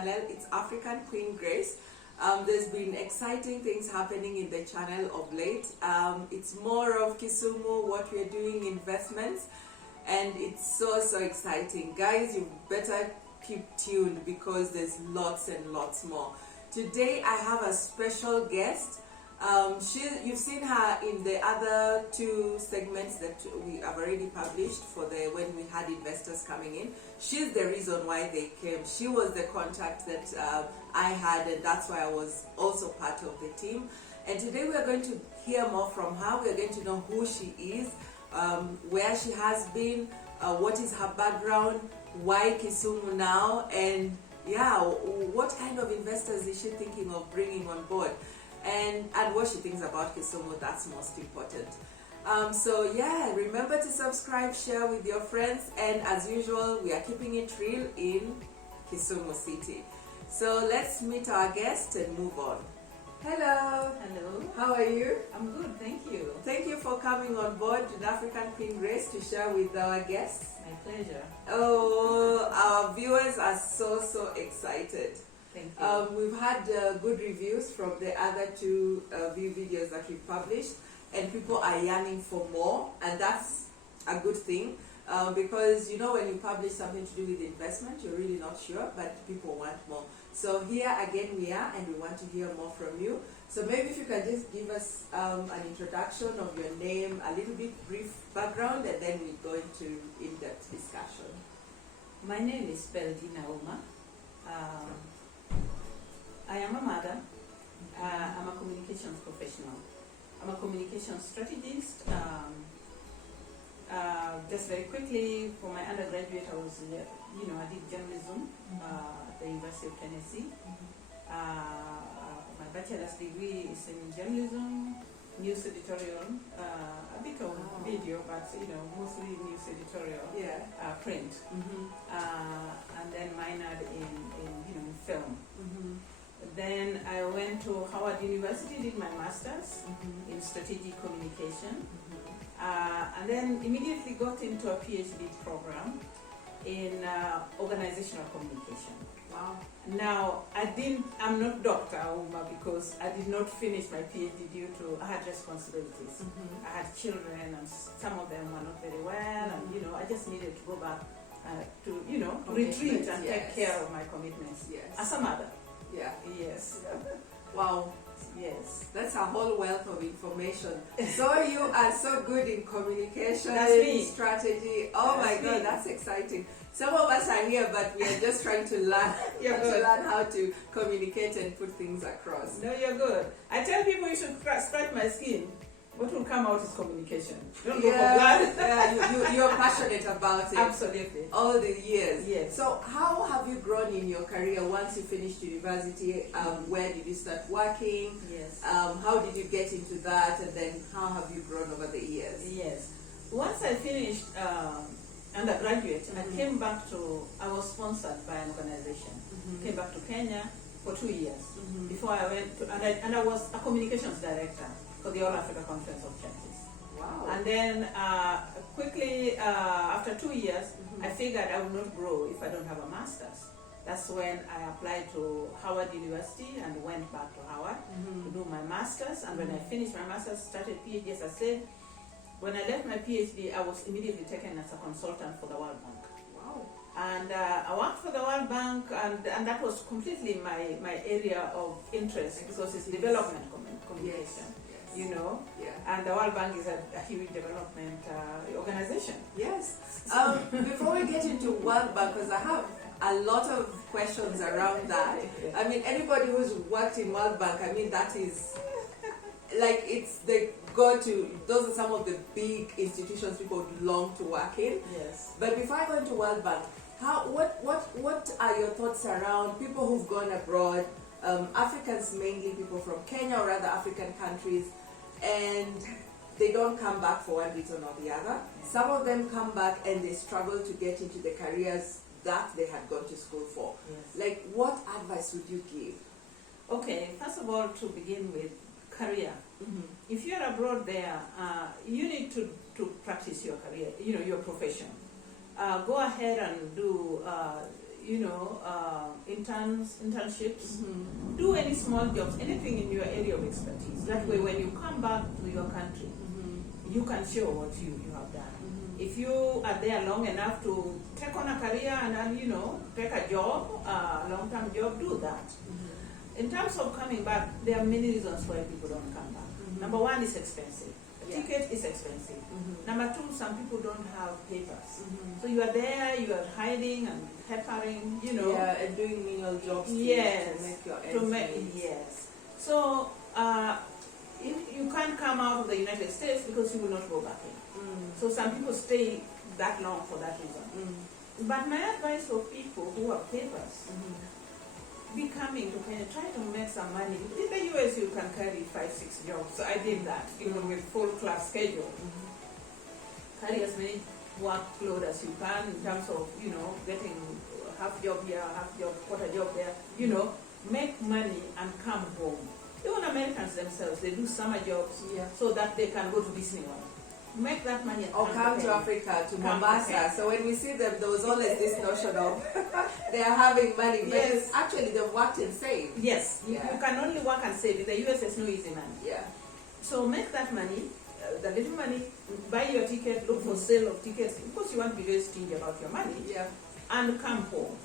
channel. It's African Queen Grace. There's been exciting things happening in the channel of late. It's more of Kisumu, what we're doing, investments, and it's so exciting. Guys, you better keep tuned because there's lots and lots more. Today I have a special guest. You've seen her in the other two segments that we have already published for when we had investors coming in. She's the reason why they came. She was the contact that I had, and that's why I was also part of the team. And today we are going to hear more from her. We are going to know who she is, where she has been, what is her background, why Kisumu now, and yeah, what kind of investors is she thinking of bringing on board. And what she thinks about Kisumu, that's most important. So yeah, remember to subscribe, share with your friends, and as usual, we are keeping it real in Kisumu City. So let's meet our guest and move on. Hello. Hello. How are you? I'm good, thank you. Thank you for coming on board with African Queen Grace to share with our guests. My pleasure. Oh, our viewers are so excited. Thank you. We've had good reviews from the other two view videos that we published, and people are yearning for more, and that's a good thing because you know when you publish something to do with investment, you're really not sure, but people want more. So here again we are, and we want to hear more from you. So maybe if you can just give us an introduction of your name, a little bit brief background, and then we go into in-depth discussion. My name is Beldina Uma. I am a mother. I'm a communications professional. I'm a communications strategist. Just very quickly, for my undergraduate, I was, I did journalism at the University of Tennessee. My bachelor's degree is in journalism, news editorial, a bit of video, but mostly news editorial, print, and then minored in film. Then I went to Howard University, did my master's in strategic communication, and then immediately got into a PhD program in organizational communication. Wow. Now, I'm not Dr. Uma because I did not finish my PhD due to, I had responsibilities. I had children and some of them were not very well, and I just needed to go back to, retreat and take care of my commitments as a mother. Yeah. Yes. Wow. Yes. That's a whole wealth of information. So you are so good in communication, strategy. Oh my God, that's exciting. Some of us are here, but we are just trying to learn learn how to communicate and put things across. No, you're good. I tell people you should scratch my skin. What will come out is communication. Don't go for blood. You're passionate about it. Absolutely. All the years. Yes. So how have you grown in your career once you finished university? Where did you start working? Yes. How did you get into that? And then how have you grown over the years? Yes. Once I finished undergraduate, I was sponsored by an organization. Came back to Kenya for 2 years before I went to, and I was a communications director for the All Africa Conference of Churches. Wow. And then quickly, after 2 years, I figured I would not grow if I don't have a master's. That's when I applied to Howard University and went back to Howard to do my master's. And when I finished my master's, started PhD, as I said. When I left my PhD, I was immediately taken as a consultant for the World Bank. Wow. And I worked for the World Bank, and that was completely my area of interest because it's development communication. And the World Bank is a huge development organization. Yes. Before we get into World Bank, because I have a lot of questions around that. I mean, anybody who's worked in World Bank, I mean, that is like it's the go-to. Those are some of the big institutions people would long to work in. Yes. But before I go into World Bank, what are your thoughts around people who've gone abroad? Africans, mainly people from Kenya or other African countries, and they don't come back for one reason or the other. Some of them come back and they struggle to get into the careers that they had gone to school for. Yes. Like, what advice would you give? Okay, first of all, to begin with, career. If you're abroad there, you need to practice your career, your profession. Go ahead and do internships, do any small jobs, anything in your area of expertise. That way, when you come back to your country, you can show what you have done. If you are there long enough to take on a career and then, take a job, a long-term job, do that. In terms of coming back, there are many reasons why people don't come back. Number one is expensive. The ticket is expensive. Number two, some people don't have papers. So you are there, you are hiding and peppering, Yeah, and doing menial jobs to make your ends meet. Yes. So you can't come out of the United States because you will not go back in. So some people stay that long for that reason. But my advice for people who have papers, be coming to Kenya, try to make some money. In the US, you can carry 5-6 jobs. So I did that, even with full class schedule. Carry as many workload as you can in terms of, getting half job here, half job, quarter job there. Make money and come home. Even Americans themselves, they do summer jobs so that they can go to Disney World. Make that money or come to Africa, to Mombasa. So when we see them, there was always this notion of they are having money, but actually they've worked and saved. Yes, you can only work and save. In the US, there's no easy money. Yeah. So make that money, the little money, buy your ticket, look for sale of tickets. Of course, you want to be very stingy about your money. Yeah. And come home.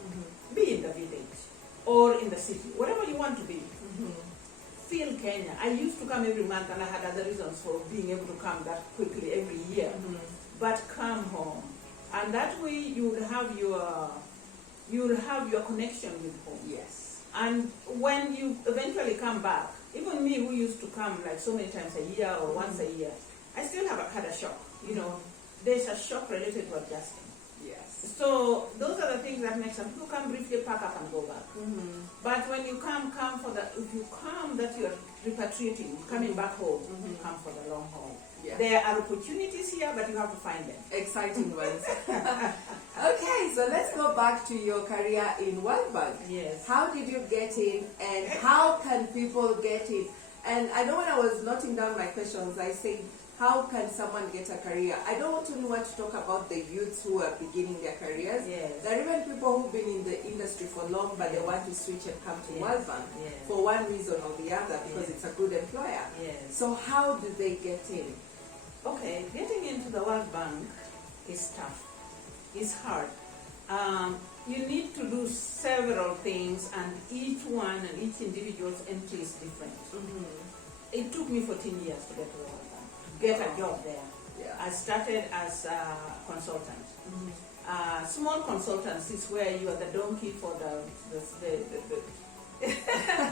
Be in the village or in the city, whatever you want to be. Feel Kenya. I used to come every month, and I had other reasons for being able to come that quickly every year. But come home, and that way you will have your connection with home. Yes. And when you eventually come back, even me who used to come like so many times a year or once a year, I still have had a shock. There's a shock related to adjusting. Yes. So those are the things that make some people come briefly, pack up and go back. But when you come for the, if you come that you are repatriating, coming back home, come for the long haul. Yeah. There are opportunities here, but you have to find them. Exciting ones. Okay, so let's go back to your career in World Bank. Yes. How did you get in, and how can people get in? And I know when I was noting down my questions, I said, how can someone get a career? I don't only want to talk about the youths who are beginning their careers. Yes. There are even people who've been in the industry for long, but they want to switch and come to World Bank for one reason or the other, because it's a good employer. Yes. So how do they get in? Okay, getting into the World Bank is tough. It's hard. You need to do several things, and each one and each individual's entry is different. It took me 14 years to get to the World Bank. Get a job there. Yeah. I started as a consultant. Small consultants is where you are the donkey for the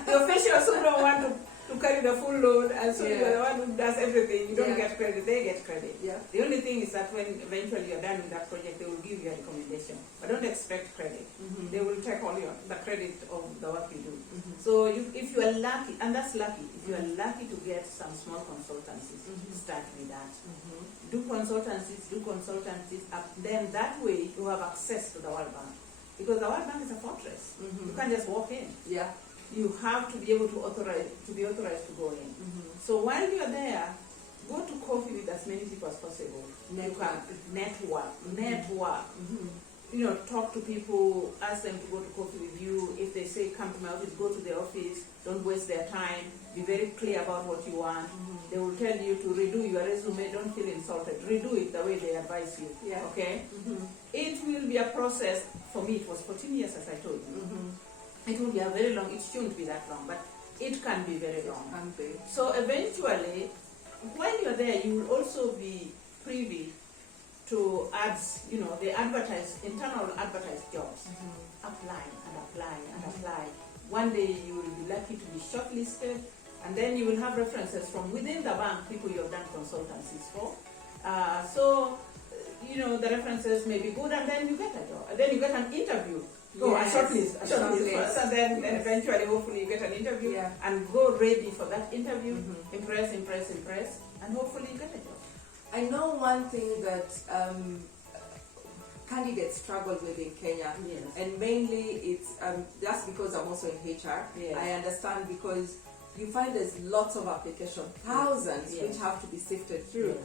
officials who don't want to carry the full load, and so you are the one who does everything. You don't get credit, they get credit. Yeah. The only thing is that when eventually you're done with that project, they will give you a recommendation. But don't expect credit. They will take all the credit of the work you do. So if you are lucky, and that's lucky, if you are lucky to get some small consultancies, start with that. Do consultancies, then that way you have access to the World Bank. Because the World Bank is a fortress. You can't just walk in. Yeah. You have to be able to be authorized to go in. So while you are there, go to coffee with as many people as possible. Network. Talk to people, ask them to go to coffee with you. If they say come to my office, go to their office. Don't waste their time. Be very clear about what you want. They will tell you to redo your resume. Don't feel insulted. Redo it the way they advise you. Yeah. Okay? It will be a process. For me, it was 14 years, as I told you. It will be a very long, it shouldn't be that long, but it can be very long. So eventually, when you're there, you will also be privy to ads, they advertise, internal advertised jobs. Apply and apply and apply. One day you will be lucky to be shortlisted, and then you will have references from within the bank, people you have done consultancies for. The references may be good, and then you get a job. And then you get an interview. Go a shortlist first, and then eventually, hopefully, you get an interview and go ready for that interview. Impress, and hopefully you get a job. I know one thing that candidates struggle with in Kenya, and mainly it's just because I'm also in HR. I understand, because you find there's lots of applications, thousands, which have to be sifted through.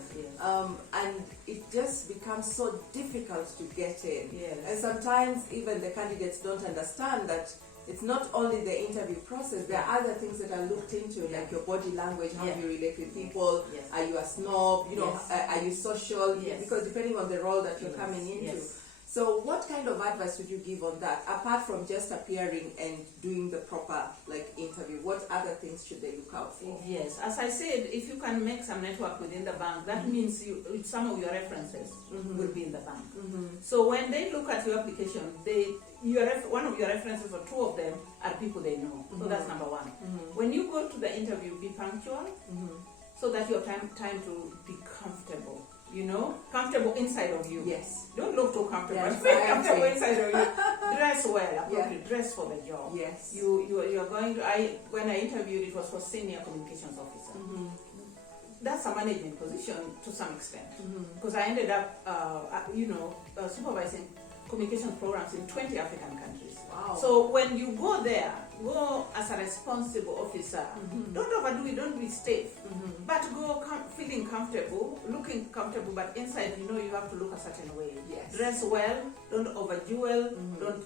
And it just becomes so difficult to get in. And sometimes even the candidates don't understand that it's not only the interview process, there are other things that are looked into, like your body language, how you relate with people, are you a snob, you know, are you social, because depending on the role that you're coming into. So what kind of advice would you give on that, apart from just appearing and doing the proper interview? What other things should they look out for? Yes, as I said, if you can make some network within the bank, that means some of your references will be in the bank. So when they look at your application, one of your references or two of them are people they know. So that's number one. When you go to the interview, be punctual so that you have time to be comfortable. You know, comfortable inside of you. Yes. Don't look too comfortable. Feel comfortable inside of you. Dress well, appropriate. Dress for the job. Yes. You're going to. When I interviewed, it was for senior communications officer. That's a management position to some extent, because I ended up, supervising communication programs in 20 African countries. Wow. So when you go there, go as a responsible officer. Don't overdo it, don't be stiff. But go feeling comfortable, looking comfortable, but inside you have to look a certain way. Yes. Dress well, don't overjewel,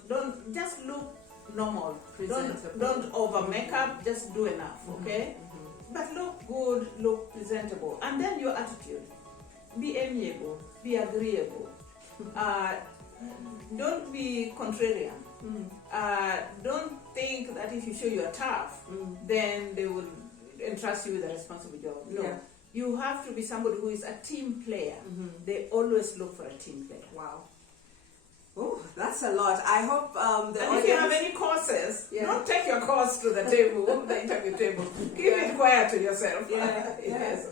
don't just look normal. Don't over makeup, just do enough, okay? But look good, look presentable. And then your attitude. Be amiable, be agreeable. Don't be contrarian. Don't think that if you show you are tough, then they will entrust you with a responsible job. No. You have to be somebody who is a team player. They always look for a team player. Wow. Oh, that's a lot. I hope and if you have any courses, don't take your course to the table, the interview table. Keep it quiet to yourself. Yes.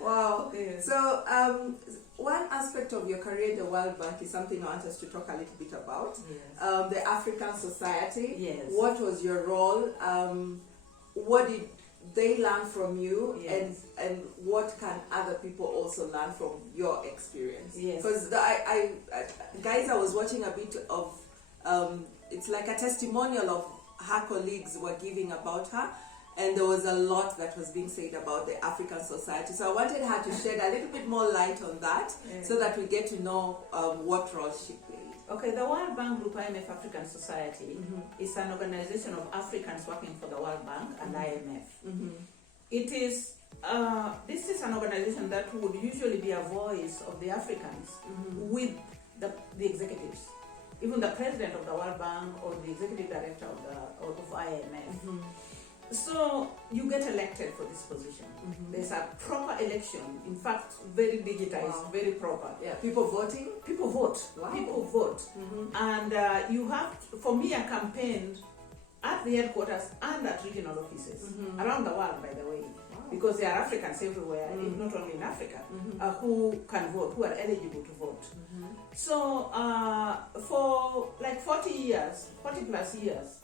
Wow. So, one aspect of your career in the World Bank is something I want us to talk a little bit about. The African Society. Yes. What was your role? What did they learn from you? And what can other people also learn from your experience? Because guys, I was watching a bit of, it's like a testimonial of her colleagues were giving about her. And there was a lot that was being said about the African Society. So I wanted her to shed a little bit more light on that so that we get to know what role she played. Okay, the World Bank Group IMF African Society is an organization of Africans working for the World Bank and IMF. It is, this is an organization that would usually be a voice of the Africans with the executives. Even the president of the World Bank or the executive director of IMF. So you get elected for this position. There's a proper election. In fact, very digitized, very proper. People voting? People vote. People vote. And you have, for me, I campaigned at the headquarters and at regional offices around the world, by the way. Because there are Africans everywhere, not only in Africa, who can vote, who are eligible to vote. So for like 40 plus years,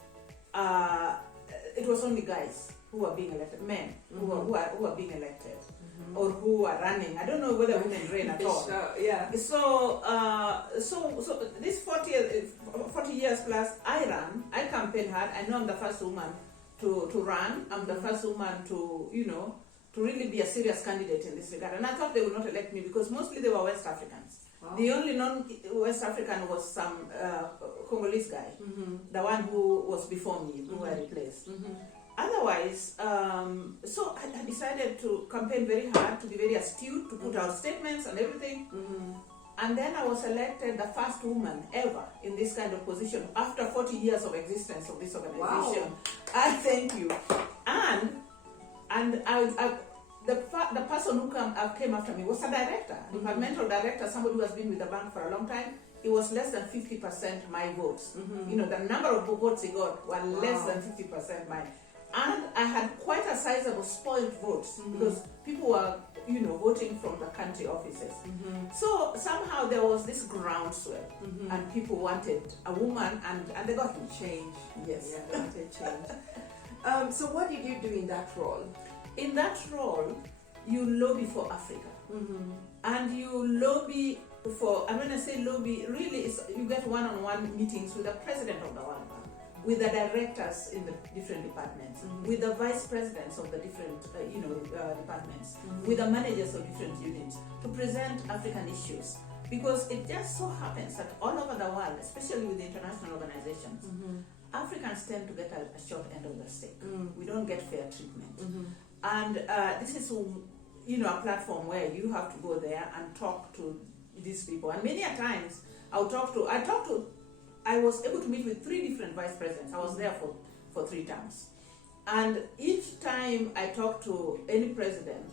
it was only guys who were being elected, men who are being elected, or who are running. I don't know whether women ran at all. So this 40 years plus, I campaigned hard. I know I'm the first woman to run. I'm the first woman to really be a serious candidate in this regard. And I thought they would not elect me because mostly they were West Africans. The only non-West African was some Congolese guy, the one who was before me, who I replaced. Otherwise, so I decided to campaign very hard, to be very astute, to put out statements and everything. And then I was elected the first woman ever in this kind of position after 40 years of existence of this organization. I thank you. And the person who came after me was a director, departmental director, somebody who has been with the bank for a long time. It was less than 50% my votes. The number of votes he got were less than 50% mine. And I had quite a sizable spoiled votes because people were, voting from the country offices. So somehow there was this groundswell and people wanted a woman and they got me. Change. Yes. They wanted change. So what did you do in that role? In that role, you lobby for Africa. And you lobby for, and when I say lobby, really you get one-on-one meetings with the president of the World Bank, with the directors in the different departments, with the vice presidents of the different departments, with the managers of different units to present African issues. Because it just so happens that all over the world, especially with the international organizations, Africans tend to get a short end of the stick. We don't get fair treatment. And this is a platform where you have to go there and talk to these people. And many a times I was able to meet with 3 different vice presidents. I was there for 3 terms. And each time I talked to any president,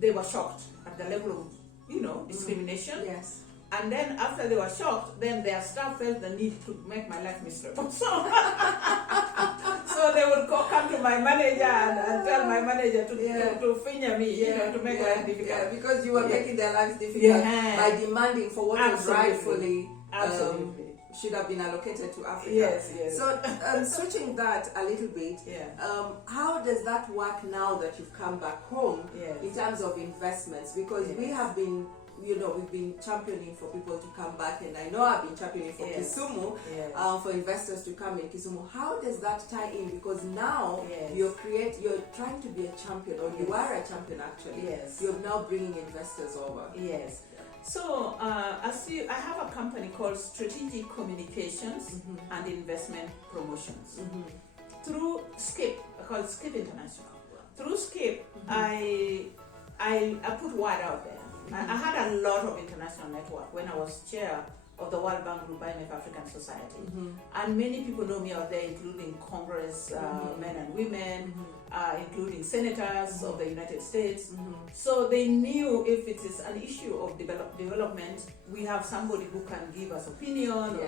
they were shocked at the level of discrimination. Yes. And then after they were shocked, then their staff felt the need to make my life miserable. So they would come to my manager and tell my manager to finger me, to make life difficult. Yeah, because you were making their lives difficult by demanding for what was rightfully should have been allocated to Africa. Yes. So switching that a little bit, how does that work now that you've come back home in terms of investments? Because we have been, we've been championing for people to come back, and I know I've been championing for Kisumu, for investors to come in Kisumu. How does that tie in? Because now you're trying to be a champion, or you are a champion actually. Yes. You're now bringing investors over. Yes. So, I have a company called Strategic Communications and Investment Promotions. Through SKIP, called SKIP International. Through SKIP, I put word out there. I had a lot of international network when I was chair of the World Bank Group IMF African Society. And many people know me out there, including Congress, men and women, including senators of the United States. So they knew if it is an issue of development, we have somebody who can give us opinion,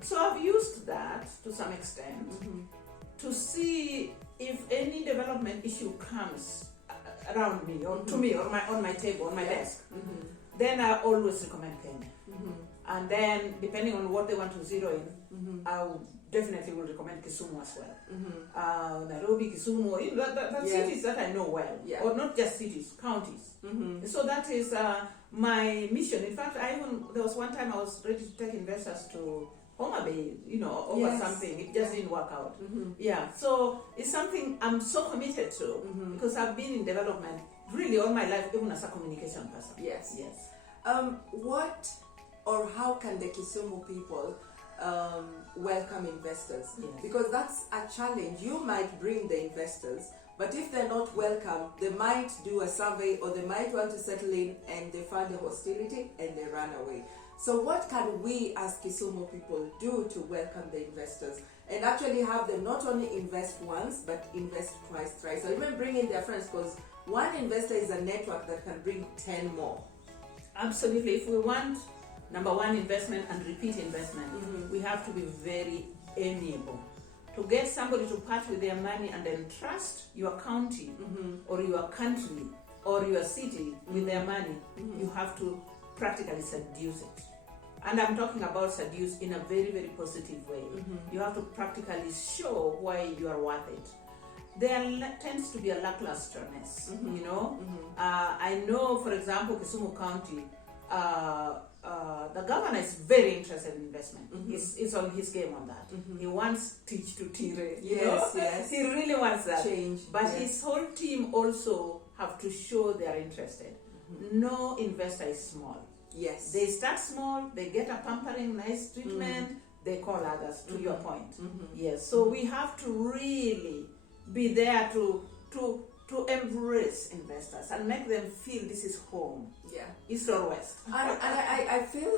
So I've used that to some extent to see if any development issue comes around me or to me or on my table, on my desk. Then I always recommend Kenya. And then, depending on what they want to zero in, I definitely will recommend Kisumu as well. Nairobi, Kisumu, that's cities that I know well. Or not just cities, counties. So that is my mission. In fact, there was one time I was ready to take investors to Homa Bay, over something. It just didn't work out. So it's something I'm so committed to because I've been in development really all my life, even as a communication person. Yes. What or how can the Kisumu people welcome investors? Because that's a challenge. You might bring the investors, but if they're not welcome, they might do a survey or they might want to settle in and they find the hostility and they run away. So what can we as Kisumu people do to welcome the investors and actually have them not only invest once, but invest twice, thrice, or even bring in their friends? Because one investor is a network that can bring 10 more. Absolutely. If we want number one, investment and repeat investment, we have to be very amiable. To get somebody to part with their money and then trust your county or your country or your city with their money, you have to practically seduce it. And I'm talking about seduce in a very, very positive way. You have to practically show why you are worth it. There tends to be a lacklusterness, I know, for example, Kisumu County, the governor is very interested in investment. He's on his game on that. He wants teach to tire. Yes. He really wants that. Change. But his whole team also have to show they are interested. No investor is small. Yes. They start small, they get a pampering, nice treatment, they call others, to your point. Yes. So we have to really be there to embrace investors and make them feel this is home. East or west. And I feel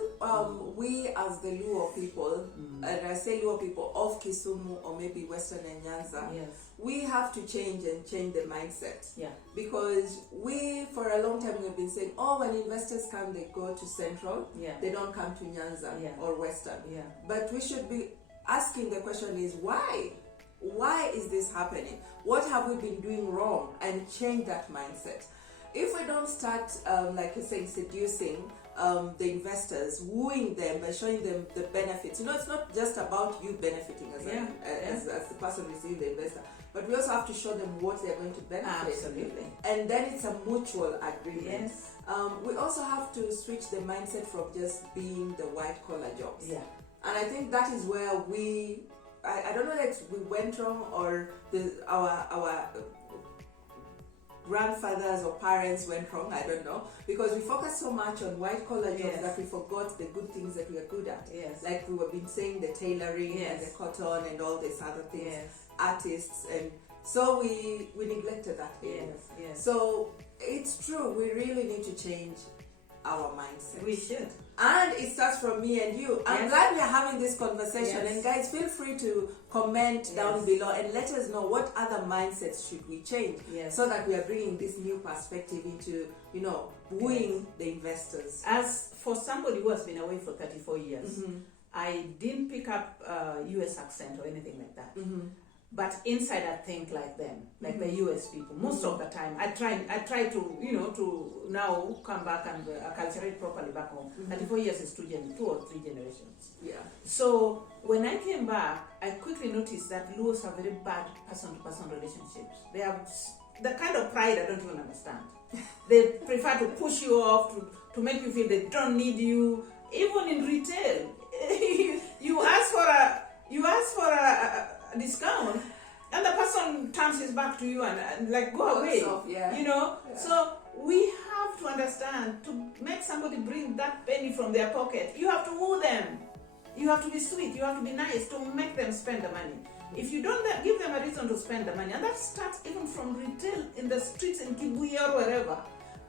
we as the Luo people, and I say Luo people of Kisumu or maybe Western and Nyanza, we have to change the mindset. Because we, for a long time, we've been saying, when investors come, they go to Central, they don't come to Nyanza or Western. But we should be asking the question is why? Why is this happening? What have we been doing wrong? And change that mindset. If we don't start, like you're saying, seducing the investors, wooing them by showing them the benefits. It's not just about you benefiting as the person receiving the investor, but we also have to show them what they're going to benefit. Absolutely. And then it's a mutual agreement. We also have to switch the mindset from just being the white collar jobs. And I think that is where I don't know that we went wrong, or our grandfathers or parents went wrong, I don't know, because we focus so much on white collar jobs that we forgot the good things that we are good at. Like we have been saying, the tailoring and the cotton and all these other things, artists, and so we neglected that area. So it's true, we really need to change our mindset. We should. And it starts from me and you. I'm glad we are having this conversation. And guys, feel free to comment down below and let us know what other mindsets should we change so that we are bringing this new perspective into, wooing the investors. As for somebody who has been away for 34 years, I didn't pick up US accent or anything like that. But inside I think like them, like the US people. Most of the time, I try to, to now come back and acculturate properly back home. 34 years is 2 or 3 generations. So when I came back, I quickly noticed that Luos have very bad person-to-person relationships. They have the kind of pride I don't even understand. They prefer to push you off, to make you feel they don't need you. Even in retail, you ask for a discount, and the person turns his back to you and like go away. So we have to understand, to make somebody bring that penny from their pocket, you have to woo them, you have to be sweet, you have to be nice to make them spend the money. If you don't give them a reason to spend the money, and that starts even from retail in the streets in Kibuye or wherever,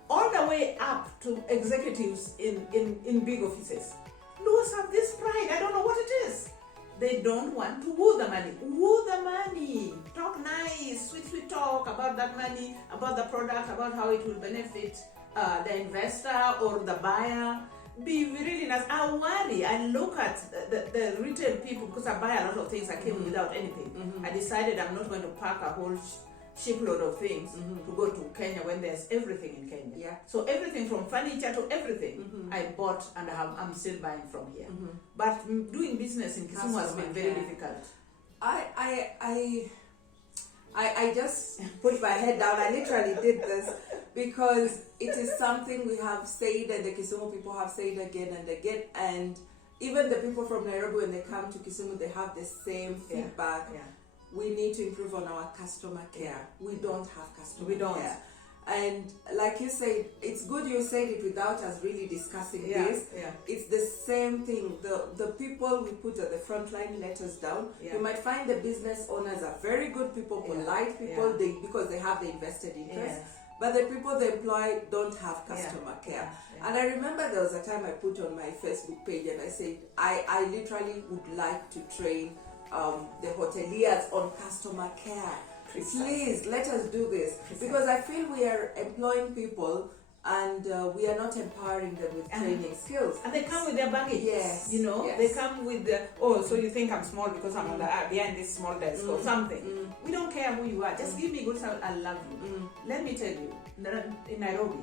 all the way up to executives in big offices. Luos have this pride, I don't know what it is. They don't want to woo the money. Woo the money. Talk nice, sweet talk about that money, about the product, about how it will benefit the investor or the buyer. Be really nice. I worry. I look at the retail people, because I buy a lot of things. I came without anything. I decided I'm not going to pack a whole shipload of things to go to Kenya when there's everything in Kenya. So everything from furniture to everything I bought, and I'm still buying from here. But doing business in Kisumu has been very difficult. I just put my head down. I literally did this because it is something we have said, and the Kisumu people have said again and again, and even the people from Nairobi, when they come to Kisumu, they have the same feedback. We need to improve on our customer care. We don't have customer care. And like you said, it's good you said it without us really discussing this. It's the same thing. The people we put at the front line let us down. You might find the business owners are very good people, polite people, because they have the invested interest. But the people they employ don't have customer care. And I remember there was a time I put on my Facebook page and I said, I literally would like to train the hoteliers on customer care. Please let us do this, because I feel we are employing people and we are not empowering them with training skills. And they come with their baggage. They come with the, so you think I'm small because I'm on the behind this small desk or something. We don't care who you are. Just give me good service. I love you. Let me tell you, in Nairobi,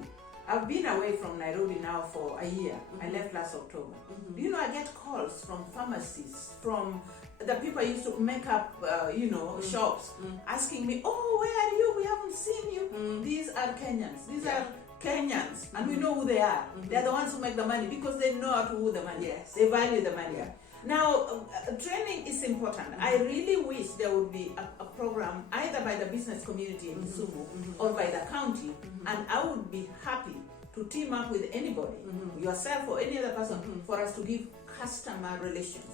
I've been away from Nairobi now for a year. I left last October. I get calls from pharmacies, from the people I used to make up, shops, asking me, where are you? We haven't seen you. These are Kenyans. These are Kenyans. And we know who they are. They're the ones who make the money because they know how to woo the money. They value the money. Now, training is important. I really wish there would be a program either by the business community in Kisumu or by the county, and I would be happy to team up with anybody, yourself or any other person, for us to give customer relations.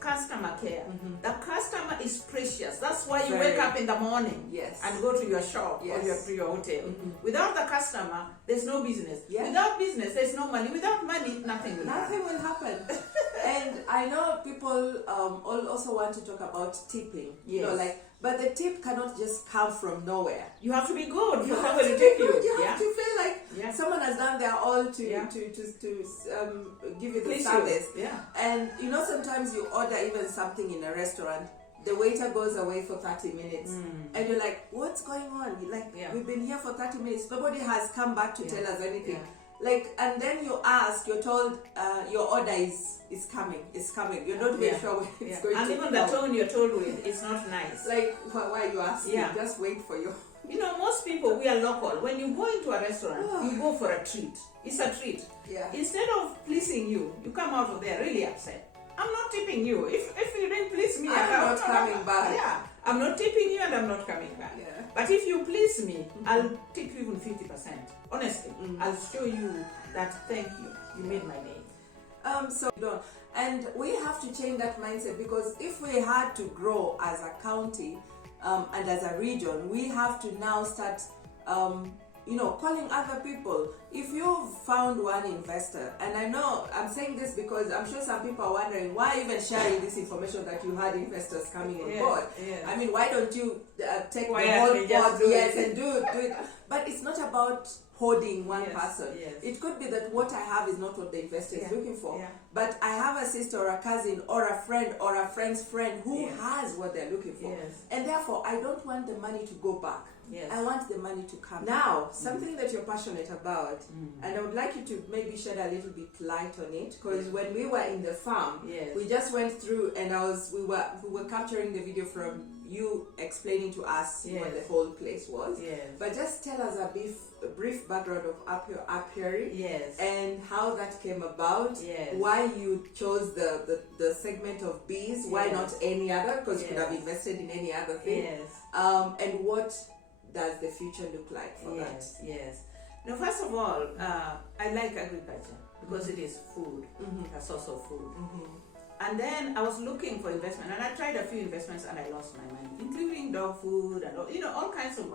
Customer care. The customer is precious. That's why you wake up in the morning and go to your shop or to your hotel. Without the customer, there's no business. Without business, there's no money. Without money, nothing will happen. And I know people also want to talk about tipping. But the tip cannot just come from nowhere. You have to be good for somebody to tip you. You have to feel like someone has done their all to give you the service. And sometimes you order even something in a restaurant, the waiter goes away for 30 minutes and you're like, what's going on? We've been here for 30 minutes, nobody has come back to tell us anything. And then you're told your order is coming. You're not very sure when it's going to come. And even the tone you're told with is not nice. Why are you asking? Just wait for you. Most people, we are local. When you go into a restaurant, you go for a treat. It's a treat. Instead of pleasing you, you come out of there really upset. I'm not tipping you. If you didn't please me, I'm not coming back. Yeah, I'm not tipping you and I'm not coming back. Yeah. But if you please me, I'll tip you even 50%. Honestly, I'll show you that thank you. You made my day. So don't. And we have to change that mindset, because if we had to grow as a county and as a region, we have to now start calling other people. If you've found one investor, and I know I'm saying this because I'm sure some people are wondering why even sharing this information that you had investors coming on board. Yes. I mean, why don't you take why the whole pod, and do it? But it's not about holding one person. Yes. It could be that what I have is not what the investor is looking for. Yeah. But I have a sister or a cousin or a friend or a friend's friend who has what they're looking for. Yes. And therefore, I don't want the money to go back. Yes. I want the money to come. Now, something that you're passionate about, and I would like you to maybe shed a little bit light on it, because when we were in the farm, we just went through, and we were capturing the video from you explaining to us what the whole place was. Yes. But just tell us a brief background of apiary. Yes. And how that came about. Yes. Why you chose the segment of bees. Why not any other? Because you could have invested in any other thing. Yes. And what does the future look like for that? Yes. Now, first of all, I like agriculture because it is food, a source of food. And then I was looking for investment, and I tried a few investments, and I lost my money, including dog food and all kinds of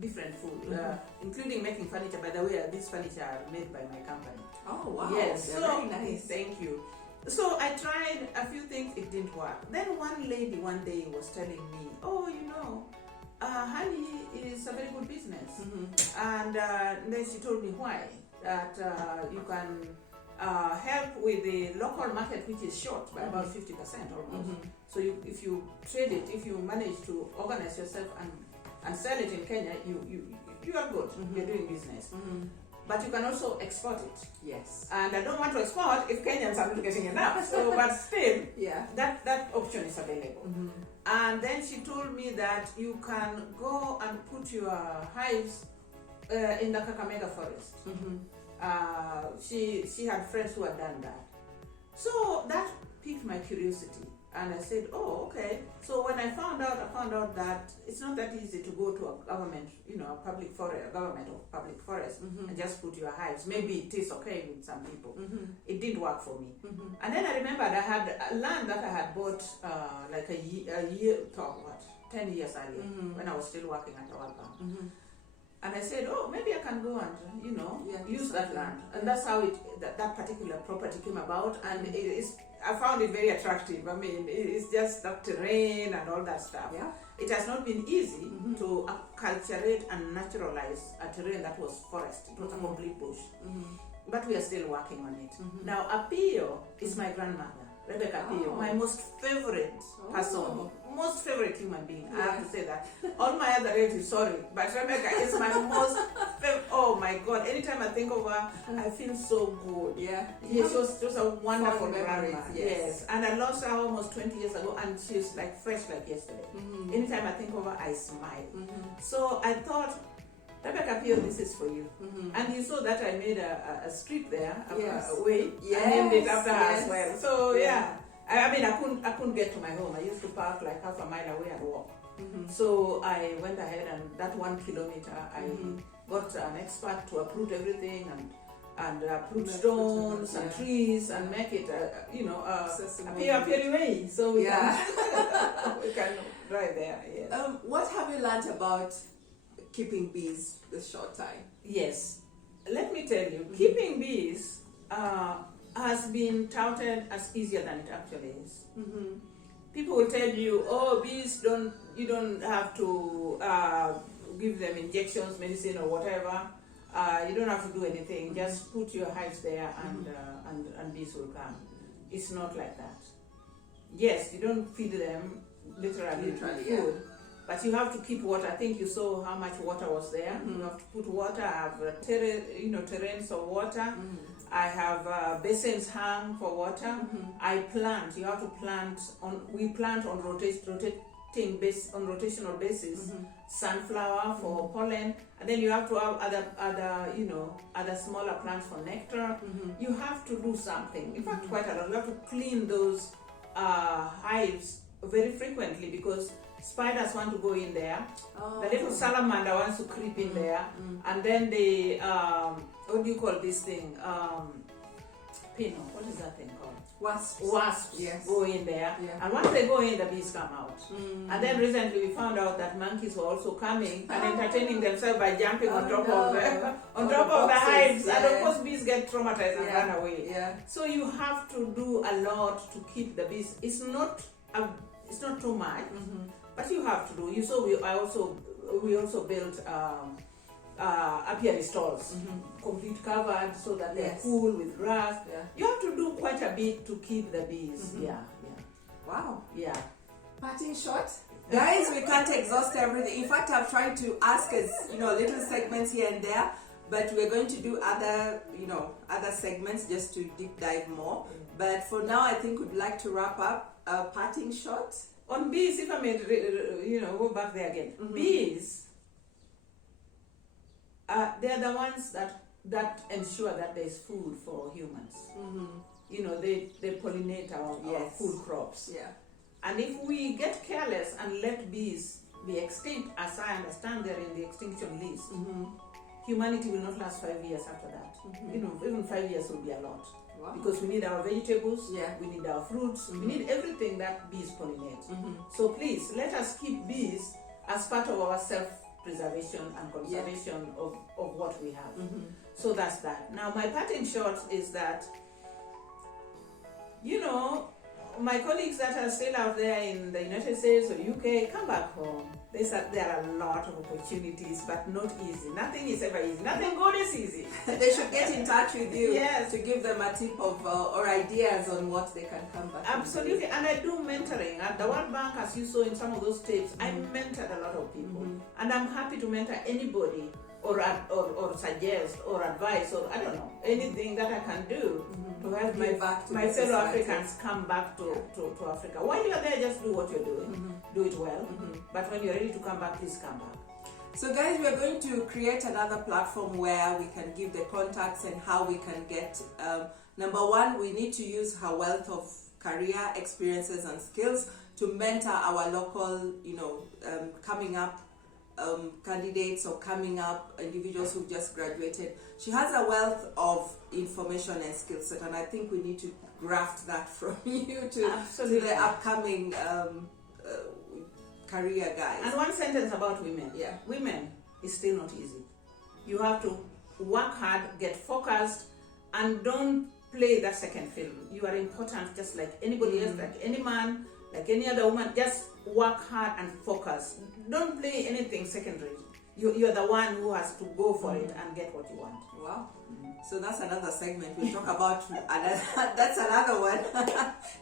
different food, including making furniture. By the way, these furniture are made by my company. Oh wow! Yes, they're very nice. Thank you. So I tried a few things; it didn't work. Then one lady one day was telling me, "Oh, honey is a very good business," and then she told me why that you can. Help with the local market, which is short by about 50% almost. So if you trade it, if you manage to organize yourself and sell it in Kenya, you are good. You're doing business. But you can also export it. Yes. And I don't want to export if Kenyans are not getting enough. So, but still, that option is available. And then she told me that you can go and put your hives in the Kakamega forest. She had friends who had done that. So that piqued my curiosity, and I said, oh, okay. So when I found out that it's not that easy to go to a government, a public forest, a government of public forest, and just put your hives. Maybe it is okay with some people. It didn't work for me. And then I remembered I had land that I had bought like a year, 10 years earlier, when I was still working at our farm. And I said, oh, maybe I can go and, use that land. And that's how that particular property came about. And I found it very attractive. I mean, it's just that terrain and all that stuff. Yeah. It has not been easy to acculturate and naturalize a terrain that was forest. It was a complete bush. But we are still working on it. Now, Apio is my grandmother, Rebecca Apio, my most favorite person. Most favorite human being, I have to say that. All my other relatives, sorry, but Rebecca is my most favorite. Oh my God, anytime I think of her, I feel so good. Yeah, she was a wonderful grandma. Yes, and I lost her almost 20 years ago, and she's like fresh like yesterday. Anytime I think of her, I smile. So I thought, Rebecca Pio, this is for you. And you saw that I made a street there, a way. I named it after her as well. So I mean, I couldn't get to my home. I used to park like half a mile away and walk. So I went ahead, and that 1 kilometer, I got an expert to uproot everything and uproot stones and trees and make it, a way. So we can drive there. Yes. What have you learned about keeping bees this short time? Yes. Let me tell you, keeping bees has been touted as easier than it actually is. People will tell you, oh, bees you don't have to give them injections, medicine or whatever. You don't have to do anything. Just put your hives there and bees will come. It's not like that. Yes, you don't feed them literally food, but you have to keep water. I think you saw how much water was there. You have to put water. I have terrains of water. I have basins hung for water. I plant. You have to plant we plant on rotating base, on rotational basis. Sunflower for pollen, and then you have to have other smaller plants for nectar. You have to do something. In fact, quite a lot. You have to clean those hives very frequently because spiders want to go in there. The little salamander wants to creep in there, and then the what do you call this thing? What is that thing called? Wasps Yes. go in there, Yeah. and once they go in, the bees come out. And then recently we found out that monkeys were also coming and entertaining themselves by jumping on top of the hives, and of course bees get traumatized and run away. Yeah. So you have to do a lot to keep the bees. It's not too much, but you have to do. We also built apiary stalls, complete covered so that they're cool with grass. Yeah. You have to do quite a bit to keep the bees. Wow. Yeah. Parting shot. Guys, we can't exhaust everything. In fact, I've tried to ask us, little segments here and there, but we're going to do other segments just to deep dive more. But for now, I think we'd like to wrap up. Parting shot. On bees, if I may, go back there again. Bees, they're the ones that ensure that there's food for humans. They pollinate our food crops. Yeah. And if we get careless and let bees be extinct, as I understand they're in the extinction list, humanity will not last 5 years after that. Even 5 years will be a lot. Wow. Because we need our vegetables, Yeah. we need our fruits, we need everything that bees pollinate. So please, let us keep bees as part of our self-preservation and conservation of what we have. So that's that. Now my parting shot is that, my colleagues that are still out there in the United States or UK, come back home. There are a lot of opportunities, but not easy. Nothing is ever easy. Nothing good is easy. They should get in touch with you Yes. to give them a tip of or ideas on what they can come back. Absolutely, and I do mentoring at the World Bank, as you saw in some of those tapes. I mentored a lot of people, and I'm happy to mentor anybody or suggest or advise or I don't know anything that I can do to help my fellow Africans come back to Africa. While you're there, just do what you're doing, do it well. But when you're ready to come back, please come back. So guys, we're going to create another platform where we can give the contacts and how we can get, number one, we need to use her wealth of career experiences and skills to mentor our local, coming up candidates or coming up individuals who just graduated. She has a wealth of information and skill set, and I think we need to graft that from you to the upcoming career guys. And one sentence about women. Yeah. Women is still not easy. You have to work hard, get focused, and don't play that second film. You are important just like anybody else, like any man, like any other woman. Just work hard and focus. Don't play anything secondary. You're the one who has to go for it and get what you want. Wow. So that's another segment. We'll talk about that's another one.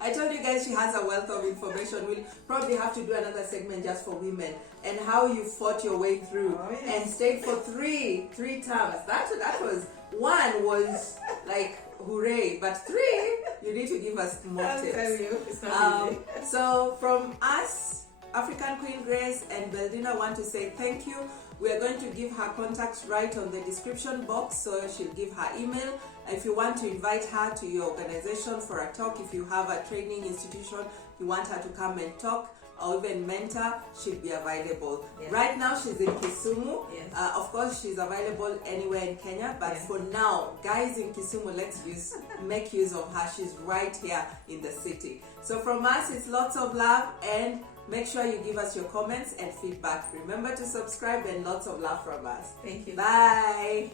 I told you guys she has a wealth of information. We'll probably have to do another segment just for women and how you fought your way through and stayed for three terms. That was one was like hooray, but three you need to give us more tips. I'll tell you, it's not easy. So from us, African Queen Grace and Beldina want to say thank you. We are going to give her contacts right on the description box, so she'll give her email. If you want to invite her to your organization for a talk, if you have a training institution, you want her to come and talk or even mentor, she'll be available. Yes. Right now she's in Kisumu. Yes. Of course she's available anywhere in Kenya, but for now, guys in Kisumu, let's make use of her. She's right here in the city. So from us, it's lots of love, and make sure you give us your comments and feedback. Remember to subscribe, and lots of love from us. Thank you. Bye.